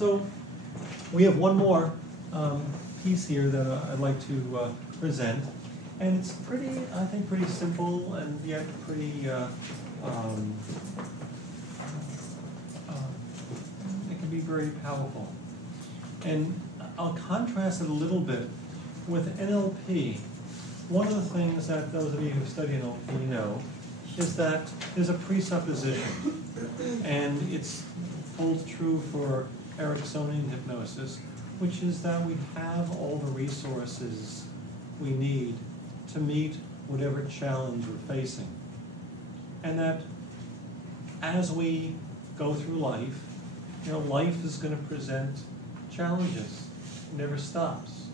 So we have one more piece here that I'd like to present, and it's pretty, I think, pretty simple and yet pretty. It can be very powerful, and I'll contrast it a little bit with NLP. One of the things that those of you who study NLP know is that there's a presupposition, and it's holds true for Ericksonian hypnosis, which is that we have all the resources we need to meet whatever challenge we're facing. And that as we go through life, life is going to present challenges. It never stops.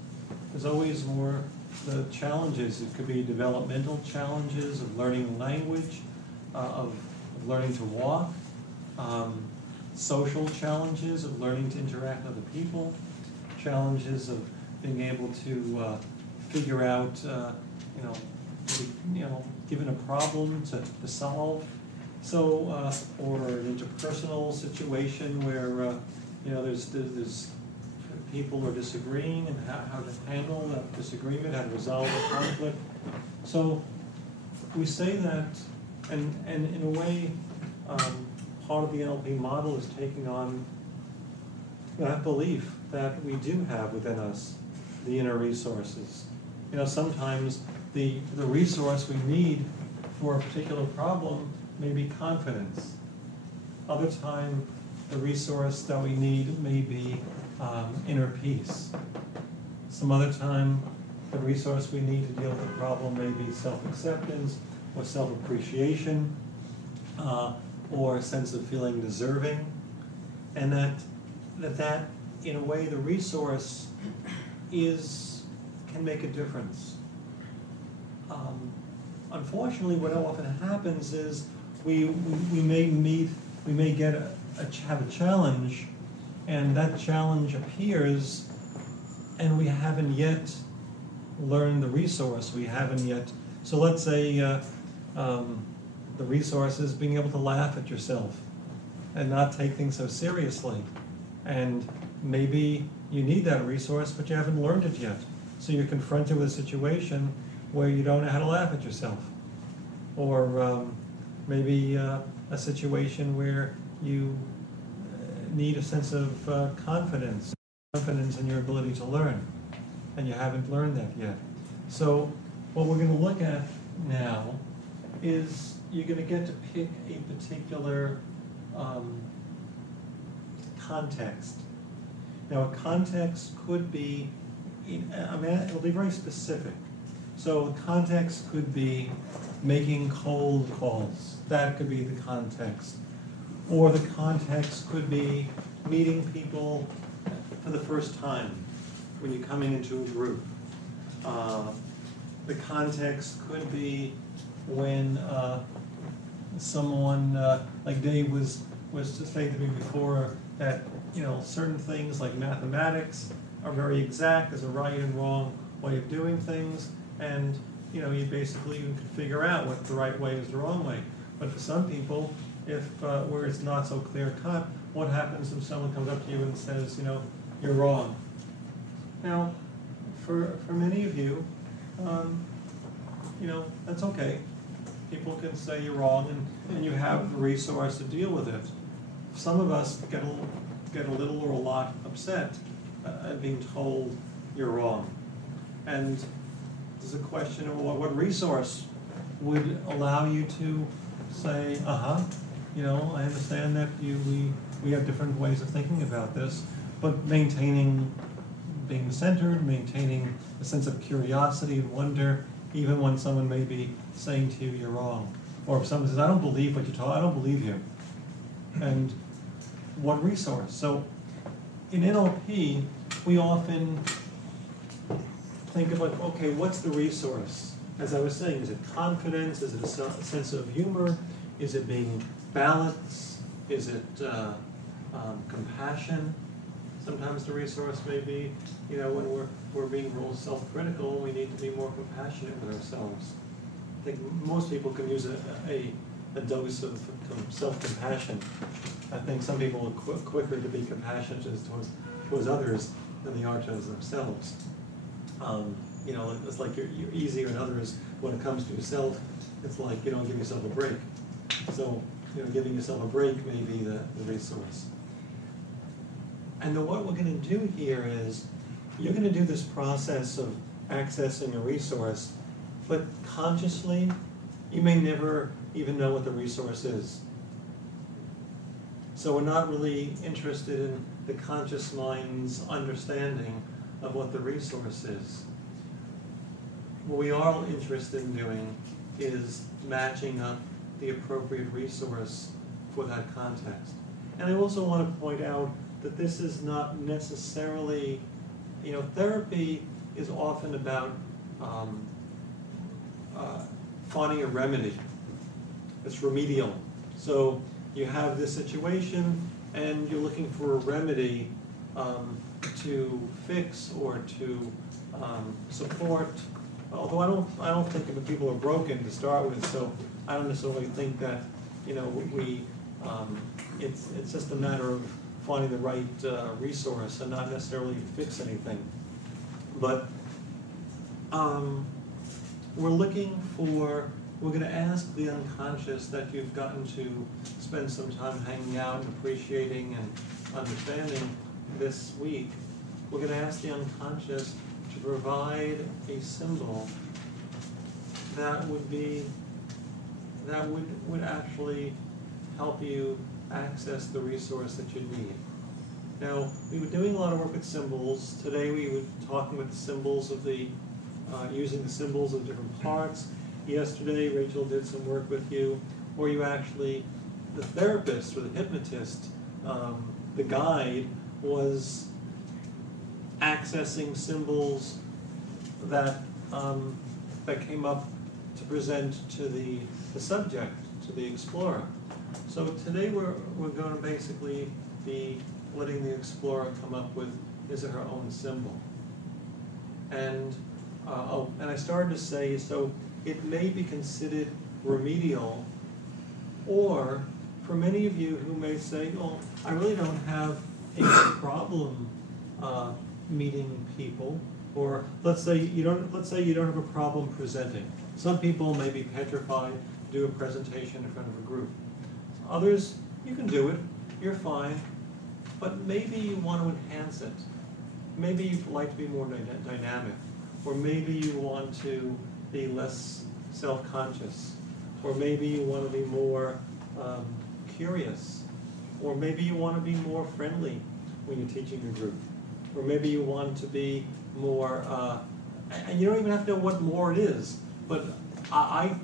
There's always more the challenges. It could be developmental challenges of learning language, of learning to walk, social challenges of learning to interact with other people, challenges of being able to figure out, given a problem to solve. So, or an interpersonal situation where there's people are disagreeing and how to handle that disagreement, how to resolve a conflict. So we say that, and in a way, part of the NLP model is taking on that belief that we do have within us the inner resources. Sometimes the resource we need for a particular problem may be confidence. Other time, the resource that we need may be inner peace. Some other time, the resource we need to deal with the problem may be self-acceptance or self-appreciation or a sense of feeling deserving. And that in a way, the resource can make a difference. Unfortunately, what often happens is we may have a challenge, and that challenge appears, and we haven't yet learned the resource. We haven't yet. So let's say the resource is being able to laugh at yourself and not take things so seriously. And maybe you need that resource, but you haven't learned it yet. So you're confronted with a situation where you don't know how to laugh at yourself. Or maybe a situation where you need a sense of confidence in your ability to learn, and you haven't learned that yet. So what we're going to look at now is you're going to get to pick a particular context. Now, a context could be, it'll be very specific. So the context could be making cold calls. That could be the context. Or the context could be meeting people for the first time when you're coming into a group. The context could be when someone, like Dave was just saying to me before, that certain things like mathematics are very exact. There's a right and wrong way of doing things, and you can figure out what the right way is, the wrong way. But for some people, where it's not so clear cut, what happens if someone comes up to you and says, you're wrong? Now, for many of you, that's okay. People can say you're wrong, and you have the resource to deal with it. Some of us get a little or a lot upset at being told you're wrong. And there's a question of what resource would allow you to say, I understand that we have different ways of thinking about this, but maintaining being centered, maintaining a sense of curiosity and wonder, even when someone may be saying to you you're wrong. Or if someone says, I don't believe what you told, I don't believe you. And what resource? So in NLP, we often think of okay, what's the resource? As I was saying, is it confidence? Is it a sense of humor? Is it being balanced? Is it compassion? Sometimes the resource may be, when we're being real self-critical, we need to be more compassionate with ourselves. I think most people can use a a dose of self-compassion. I think some people are quicker to be compassionate towards others than they are towards themselves. You know, it's like you're easier than others when it comes to yourself. It's like you don't give yourself a break. So, you know, giving yourself a break may be the resource. And what we're going to do here is, you're going to do this process of accessing a resource, but consciously, you may never even know what the resource is. So we're not really interested in the conscious mind's understanding of what the resource is. What we are interested in doing is matching up the appropriate resource for that context. And I also want to point out that this is not necessarily, you know, therapy is often about finding a remedy. It's remedial. So you have this situation and you're looking for a remedy to fix or to support. Although I don't think that people are broken to start with, so I don't necessarily think that, you know, it's just a matter of finding the right resource and not necessarily fix anything. But we're going to ask the unconscious that you've gotten to spend some time hanging out and appreciating and understanding this week. We're going to ask the unconscious to provide a symbol that would actually help you access the resource that you need. Now, we were doing a lot of work with symbols. Today we were talking with the symbols of using the symbols of different parts. Yesterday, Rachel did some work with you, where you actually, the therapist or the hypnotist, the guide, was accessing symbols that came up to present to the subject, to the explorer. So today we're going to basically be letting the explorer come up with his or her own symbol. And and I started to say, so it may be considered remedial, or for many of you who may say, oh, I really don't have a problem meeting people, or let's say you don't have a problem presenting. Some people may be petrified to do a presentation in front of a group. Others, you can do it, you're fine, but maybe you want to enhance it. Maybe you'd like to be more dynamic, or maybe you want to be less self-conscious, or maybe you want to be more curious, or maybe you want to be more friendly when you're teaching a group, or maybe you want to be more, and you don't even have to know what more it is, but I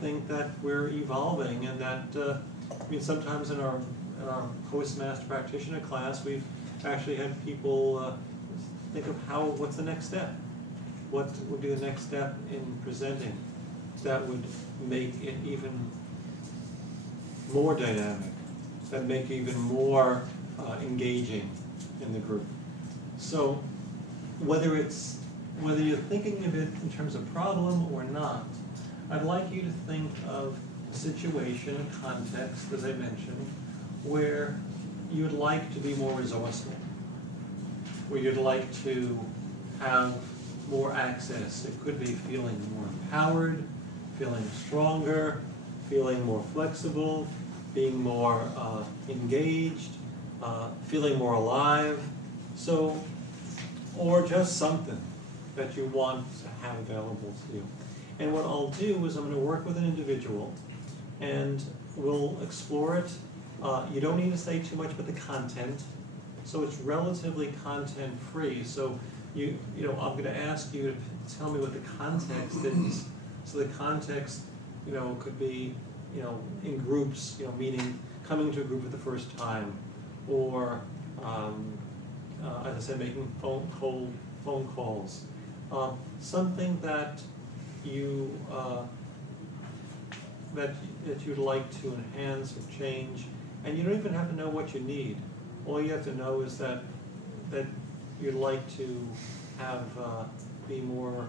think that we're evolving, and that, I mean, sometimes in our postmaster practitioner class, we've actually had people think of what's the next step? What would be the next step in presenting that would make it even more dynamic, that make it even more engaging in the group. So whether you're thinking of it in terms of problem or not, I'd like you to think of a situation, a context, as I mentioned, where you'd like to be more resourceful, where you'd like to have more access. It could be feeling more empowered, feeling stronger, feeling more flexible, being more engaged, feeling more alive. So, or just something that you want to have available to you. And what I'll do is I'm going to work with an individual, and we'll explore it. You don't need to say too much about the content, so it's relatively content-free. So I'm going to ask you to tell me what the context is. So the context, could be, in groups, meaning coming to a group for the first time, or as I said, making phone calls. Something that you that you'd like to enhance or change, and you don't even have to know what you need. All you have to know is that you'd like to have be more